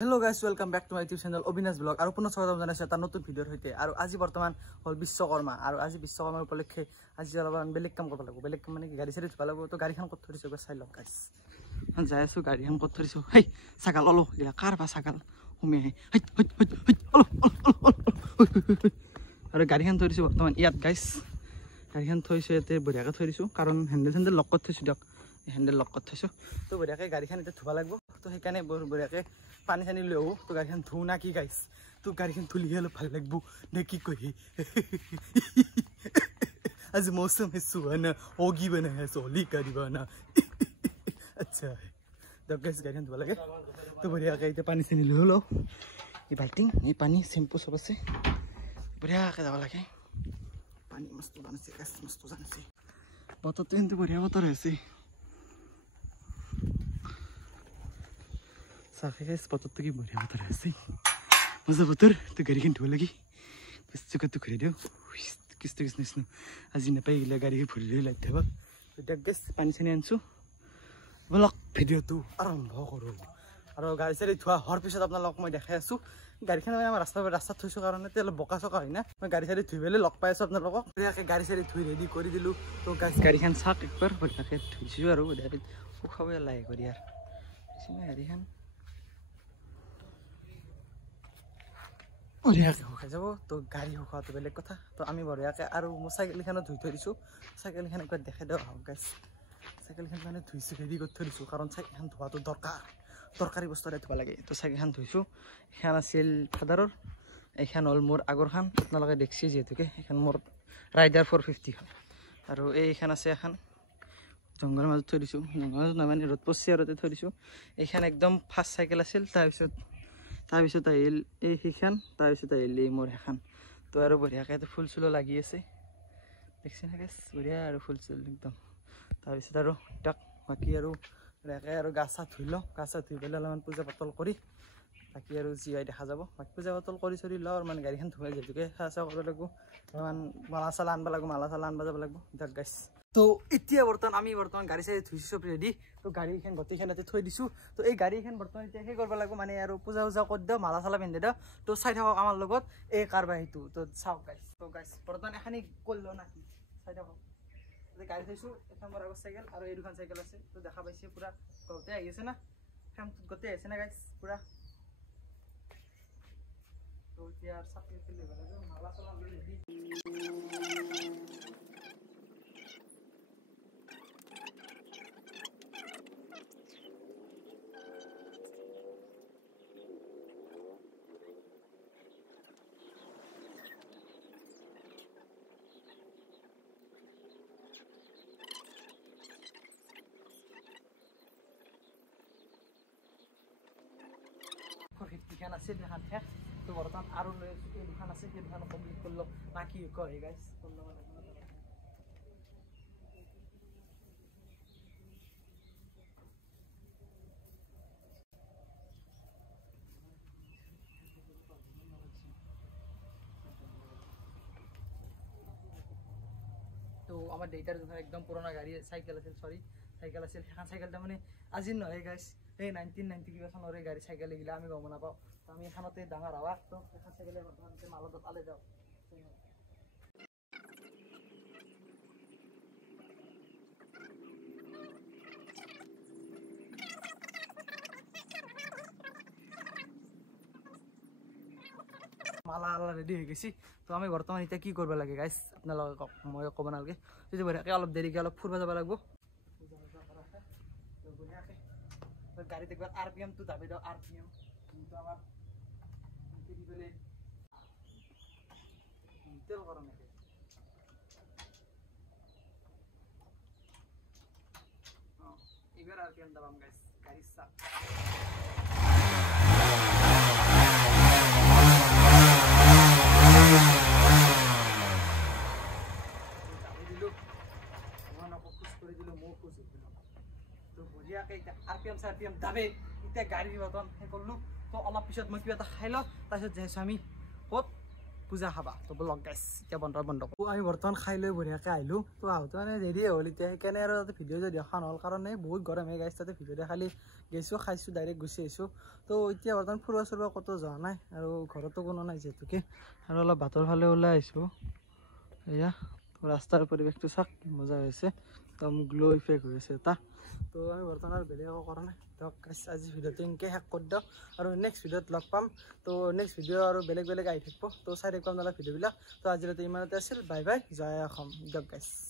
Hello guys, welcome back to my YouTube channel Obinash Vlog. আৰু পুনৰ স্বাগতম জনাইছো এটা নতুন ভিডিঅ'ৰ সৈতে। আৰু আজি বৰ্তমান হল বিশ্বকৰ্মা আৰু আজি বিশ্বকৰ্মাৰ উপলক্ষে আজি অলপমান বেলেগ কাম কৰিব লাগিব। বেলেগ কাম মানে কি গাড়ী চাৰি ধুব লাগিব। তো গাড়ীখন ক'ত থৈছো চাই লওক গাইস। মই যাই আছো গাড়ীখন ক'ত থৈছো। হেই ছাগাল অলো ইলা কাৰ বা ছাগাল হুমে হেই অলো আৰু গাড়ীখন থৈছো বৰ্তমান ইয়াত গাইস। গাড়ীখন থৈছো ইয়াতে বঢ়িয়াকৈ থৈছো কাৰণ হেন্ডেল লক কৰি থৈছো দিয়ক। হেন্ডেল লক কৰি থৈছো। তো বঢ়িয়াকৈ গাড়ীখন এতিয়া ধুব লাগিব। তো সেইকাৰণে বঢ়িয়াকৈ পানী চানি লৈ আহো। তো গাড়ীখন ধুও না কি গাইছ। তো গাড়ীখন ধুলিহে অলপ ভাল লাগিব নে কি কহি। आज मौसम है सुहाना होगी बना है सोली का दीवाना। अच्छा जब गैस गाड़ी धुआ लगे तो बढ़िया के पानी से लो लो ये बाल्टी ये पानी शैम्पू सब से बढ़िया के जावा लगे पानी मस्त जानसे गैस मस्त जानसे बतर तो इनते बढ़िया बतर है से साफे गैस बतर तो की बढ़िया बतर है से मजा बतर तो गाड़ी के धुआ लगी बस चुका तो कर दो किस्त किसने आज नापाई गला गाड़ी फुल लाइथे बा तो गैस पानी सानी आनसु ब्लॉग भिडिओ तो आरम्भ करूँ और गाड़ी सारी धुआ हर पिछत आपलोक मैं देखाई आसो गाड़ीखन मैं रास्ता थैसो कारण अलग बका चका है ना मैं गाड़ी सारी धुई पेले लग पाई आपलोक बढ़िया गाड़ी सारी धुई रेडी कर दिलूँ तो गाड़ीखन चाक एक बार बढ़िया धुईसो और बढ़िया उखाब लागे कर यार गाड़ीखन बढ़ियाके শুকাই যাব তো গাড়ী শুকাওয়াটো বেলেগ কথা তো আমি বঢ়িয়াকে আৰু মোৰ চাইকেলখনো ধুই থৈ দিছো চাইকেলখন একবাৰ দেখাই দিও হাও গাইস চাইকেলখন মানে ধুইছো ৰেডি কৰি থৈ দিছো কাৰণ চাইকেলখন ধোৱাটো দৰকাৰী বস্তু এটা ধুবা লাগে তো চাইকেলখন ধুইছো এখন আছিল ফাদাৰৰ এখন হ'ল মোৰ আগৰখন আপোনালোকে দেখছি যেহেতুকে এখন মোৰ ৰাইডাৰ 450 হয় আৰু এইখন আছে এখন জংগলৰ মাজত থৈ দিছো জংগলত মানে ৰ'দ পৰছি আৰু থৈ দিছো এইখন একদম ফাৰ্ষ্ট চাইকেল আছিল তাৰপিছত আহিল এই সেইখন তাৰপিছত আহিল এই মোৰ এখন তো আৰু বঢ়িয়াকৈ ফুল চুলো লাগি আছে দেখছি না গাইছ বঢ়িয়া আৰু ফুল চুল একদম তাৰপিছত আৰু তাক বাকী আৰু বঢ়িয়াকৈ আৰু গা চা ধুই লওঁ গা চা ধুই পেলাই অলপমান পূজা পাতল কৰি বাকী আৰু যি হয় দেখা যাব বাকী পূজা পাতল কৰি চৰি লওঁ আৰু মানে গাড়ীখন ধুৱাই যিহেতুকে সেৱা চেৱা কৰিব লাগিব অলপমান মালা চালা আনব লাগিব মালা চালা আনব যাব লাগিব তাক গাইছ তো এতিয়া আমি বৰ্তমান গাড়ী চাৰি ধুইছো চব ৰেডি তো গাড়ীখন গোটেইখন ইয়াতে থৈ দিছো তো এই গাড়ীখন বৰ্তমান এতিয়া সেই কৰিব লাগিব মানে আৰু পূজা কৰি দিওঁ মালা চালা পিন্ধি দিওঁ তো চাই থাকক আমাৰ লগত এই কাৰবা সেইটো তো চাওক গাইছ তো গাইছ বৰ্তমান এখানি কৰিলো না কি চাই থাকক গাড়ী থৈছো এখন মোৰ আগৰ চাইকেল আৰু এই দুখন চাইকেল আছে তো দেখা পাইছে পুৰা গোটেই আহি আছে না ফ্ৰেমটোত গোটেই আহিছে না গাইছ পুৰা তো এতিয়া চাকি লৈ লাগিব মালা চালা লৈ ৰেডি আছে দেখান শেষ তো বৰ্তমান আৰু লৈ এই দুখন আছে সেই দুখন কমপ্লিট কৰিলো বাকি কয় গাইছ কৰিলো মানে তো আমাৰ দেউতাৰ যোন একদম পুৰণা গাড়ী চাইকেল আছিল চাইকেল আছিল সেইখন চাইকেল তাৰমানে আজি নহয় গাইছ এই 1990 কিবা চনৰে গাড়ী চাইকেল এইগিলা আমি গম নাপাওঁ তো আমি এখনতে ডাঙৰ হাৱা তো এখন চাইকেলে বৰ্তমান মালত পালে যাওঁ মালা ৰেডি হৈ গৈছি তো আমি বৰ্তমান এতিয়া কি কৰিব লাগে গাইছ আপোনালোকে মই ক'ব নালাগে যদি বঢ়িয়াকৈ অলপ দেৰিকৈ অলপ ফুৰিব যাব লাগিব গাড়ীত একবাৰ RPM টো দাবি দিওঁ RPM কিন্তু আমাৰ দি পেলাই তেল গৰম আছে এইবাৰ RPM দাবাম গাইছ গাড়ী চাপ RPM দাবে এতিয়া গাড়ী বৰ্তমান সেই কৰিলোঁ তো অলপ পিছত মই কিবা এটা খাই লওঁ তাৰপিছত যাইছোঁ আমি ক'ত পূজা খাবা তো ব্লগ গাইছ এতিয়া বন্ধ আমি বৰ্তমান খাই লৈ বঢ়িয়াকৈ আহিলোঁ তো আহোঁতে মানে দেৰিয়ে হ'ল এতিয়া সেইকাৰণে আৰু তাতে ভিডিঅ' যদি এখন হ'ল কাৰণে বহুত গৰমে গাইছ তাতে ভিডিঅ'তে খালি গৈছোঁ খাইছোঁ ডাইৰেক্ট গুচি আহিছোঁ তো এতিয়া বৰ্তমান ফুৰিব চুৰিব ক'তো যোৱা নাই আৰু ঘৰতো কোনো নাই যিহেতুকে আৰু অলপ বাটৰ ফালে ওলাই আহিছোঁ এয়া ৰাস্তাৰ পৰিৱেশটো চাওক কি মজা হৈছে একদম গ্ল' ইফেক্ট হৈ আছে এটা তো আমি বৰ্তমান আৰু বেলেগ একো কৰা নাই দিয়ক আজি ভিডিঅ'টো এনেকৈ শেষ কৰি দিয়ক আৰু নেক্সট ভিডিঅ'ত লগ পাম তো নেক্সট ভিডিঅ' আৰু বেলেগ আহি থাকিব তো চাই থাকিব আপোনালোক ভিডিঅ'বিলাক তো আজিলৈকে ইমানতে আছিল বাই বাই জয় অসম দিয়ক গাইছ